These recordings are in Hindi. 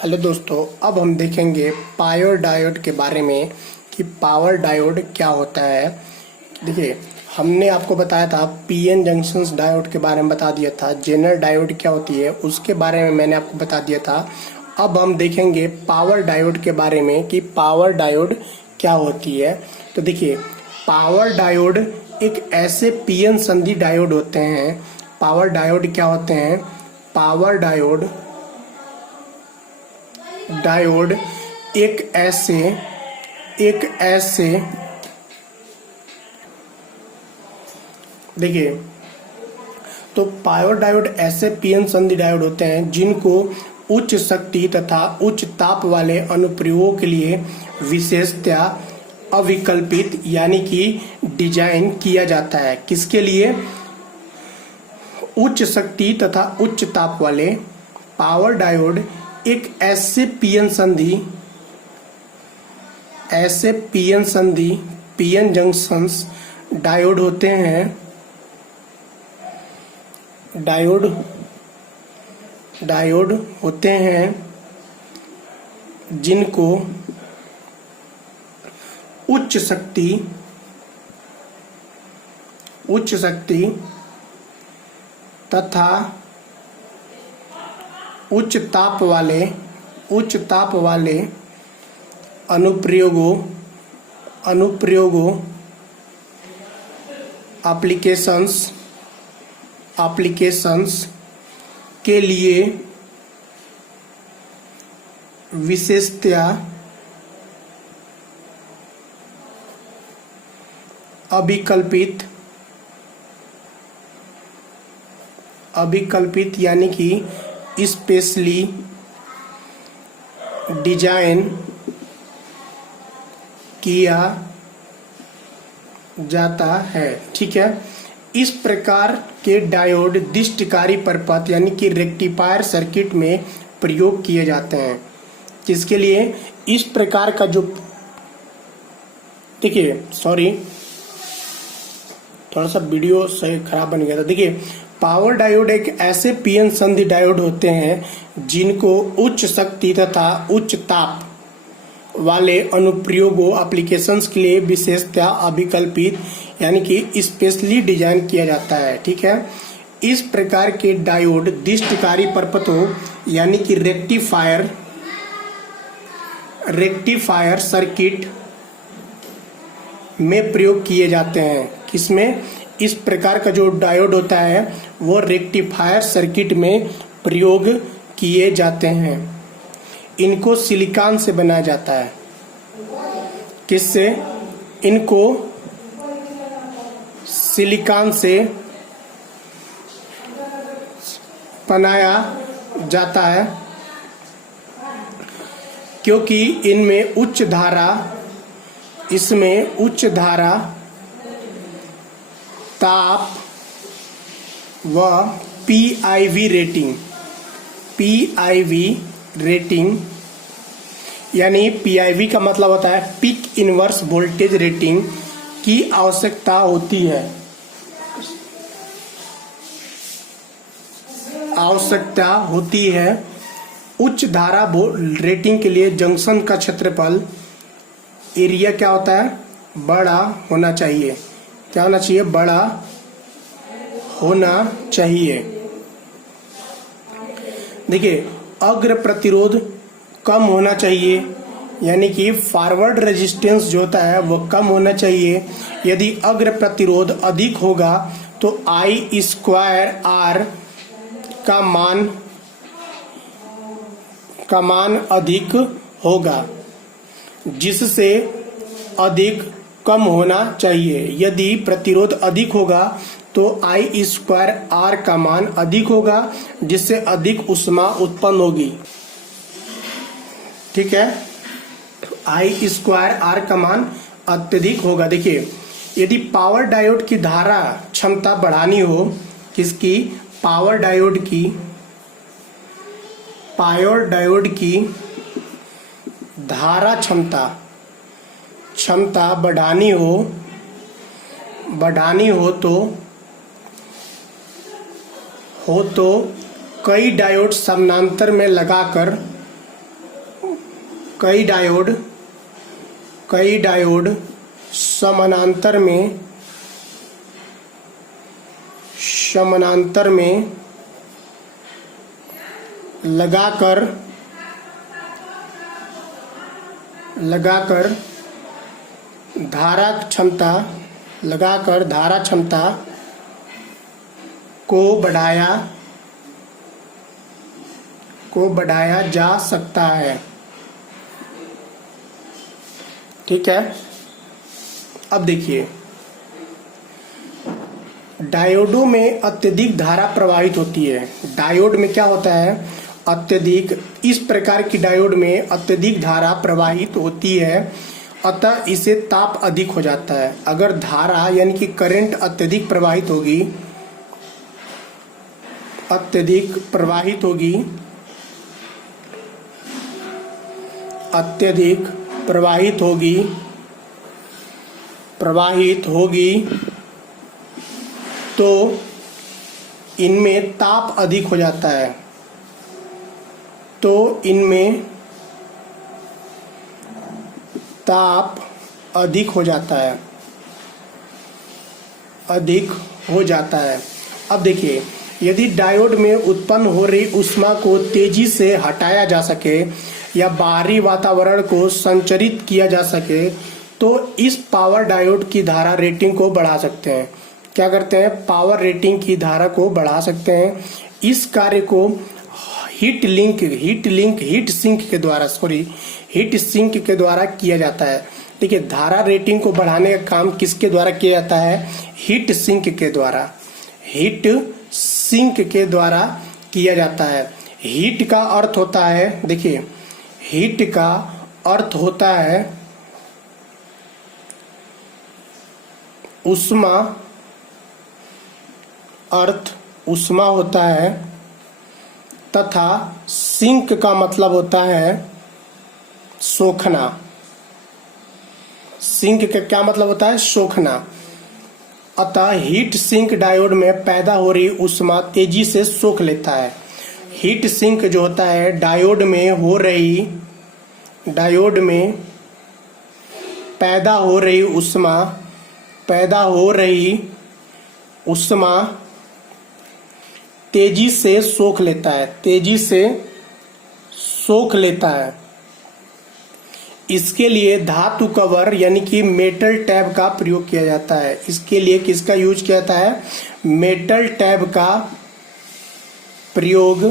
हेलो दोस्तों, अब हम देखेंगे पावर डायोड के बारे में कि पावर डायोड क्या होता है। देखिए, हमने आपको बताया था पीएन जंक्शन डायोड के बारे में बता दिया था। जेनर डायोड क्या होती है उसके बारे में मैंने आपको बता दिया था। अब हम देखेंगे पावर डायोड के बारे में कि पावर डायोड क्या होती है। तो देखिए, पावर डायोड एक ऐसे पीएन संधि डायोड होते हैं। पावर डायोड क्या होते हैं? पावर डायोड एक ऐसे देखिए, तो पावर डायोड ऐसे पीएन संधि डायोड होते हैं जिनको उच्च शक्ति तथा उच्च ताप वाले अनुप्रयोगों के लिए विशेषतया अविकल्पित यानी कि डिजाइन किया जाता है। किसके लिए? उच्च शक्ति तथा उच्च ताप वाले। पावर डायोड एक ऐसे पीएन जंक्शंस डायोड होते हैं डायोड होते हैं जिनको उच्च शक्ति तथा उच्च ताप वाले अनुप्रयोगों एप्लीकेशंस के लिए विशेषतया अविकल्पित यानी कि स्पेशली डिजाइन किया जाता है। ठीक है, इस प्रकार के डायोड दिष्टकारी परपथ यानी कि रेक्टिफायर सर्किट में प्रयोग किए जाते हैं। किसके लिए? इस प्रकार का जो, देखिए सॉरी, थोड़ा सा वीडियो सही खराब बन गया था। देखिए, पावर डायोड एक ऐसे पीएन संधि डायोड होते हैं जिनको उच्च शक्ति तथा उच्च ताप वाले अनुप्रयोगों एप्लीकेशंस के लिए विशेषतया अविकल्पित यानी कि स्पेशली डिजाइन किया जाता है। ठीक है, इस प्रकार के डायोड दिष्टकारी परपथों यानी कि रेक्टिफायर सर्किट में प्रयोग किए जाते हैं। किसमें? इस प्रकार का जो डायोड होता है वो रेक्टिफायर सर्किट में प्रयोग किए जाते हैं। इनको सिलिकॉन से बनाया जाता है। किससे? इनको सिलिकॉन से बनाया जाता है क्योंकि इसमें उच्च धारा ताप व पीआईवी रेटिंग यानी पीआईवी का मतलब होता है पीक इनवर्स वोल्टेज रेटिंग की आवश्यकता होती है। उच्च धारा रेटिंग के लिए जंक्शन का क्षेत्रफल एरिया क्या होता है? बड़ा होना चाहिए। क्या होना चाहिए? बड़ा होना चाहिए। देखिए, अग्र प्रतिरोध कम होना चाहिए यानी कि फॉरवर्ड रेजिस्टेंस जो होता है वो कम होना चाहिए। यदि अग्र प्रतिरोध अधिक होगा तो I स्क्वायर R का मान अधिक होगा, जिससे अधिक कम होना चाहिए। यदि प्रतिरोध अधिक होगा तो I स्क्वायर R का मान अधिक होगा, जिससे अधिक ऊष्मा उत्पन्न होगी। ठीक है, I स्क्वायर R का मान अत्यधिक होगा। देखिए, यदि पावर डायोड की धारा क्षमता बढ़ानी हो, किसकी? पावर डायोड की धारा क्षमता बढ़ानी हो तो कई डायोड समानांतर में लगाकर कई डायोड समानांतर में लगाकर धारा क्षमता को बढ़ाया जा सकता है। ठीक है, अब देखिए, डायोडों में अत्यधिक धारा प्रवाहित होती है। डायोड में क्या होता है, अत्यधिक, इस प्रकार की डायोड में अत्यधिक धारा प्रवाहित होती है, अतः इसे ताप अधिक हो जाता है। अगर धारा यानी कि करंट अत्यधिक प्रवाहित होगी तो इनमें ताप अधिक हो जाता है, अब देखिए, यदि डायोड में उत्पन्न हो रही ऊष्मा को तेजी से हटाया जा सके या बाहरी वातावरण को संचरित किया जा सके तो इस पावर डायोड की धारा रेटिंग को बढ़ा सकते हैं। क्या करते हैं, पावर रेटिंग की धारा को बढ़ा सकते हैं। इस कार्य को हीट सिंक के द्वारा किया जाता है। देखिए, धारा रेटिंग को बढ़ाने का काम किसके द्वारा किया जाता है, हीट सिंक के द्वारा किया जाता है। हीट का अर्थ होता है, देखिए, हीट का अर्थ होता है उष्मा होता है, तथा सिंक का मतलब होता है सोखना। सिंक का क्या मतलब होता है, सोखना। अतः हीट सिंक डायोड में पैदा हो रही ऊष्मा तेजी से सोख लेता है। हीट सिंक जो होता है, डायोड में पैदा हो रही ऊष्मा तेजी से सोख लेता है। इसके लिए धातु कवर यानी कि मेटल टैब का प्रयोग किया जाता है। इसके लिए किसका यूज किया जाता है, मेटल टैब का प्रयोग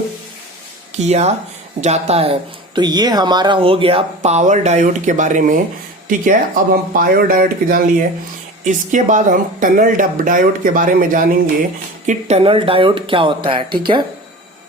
किया जाता है। तो ये हमारा हो गया पावर डायोड के बारे में। ठीक है, अब हम पावर डायोड के जान लिए। इसके बाद हम टनल डायोड के बारे में जानेंगे कि टनल डायोड क्या होता है। ठीक है।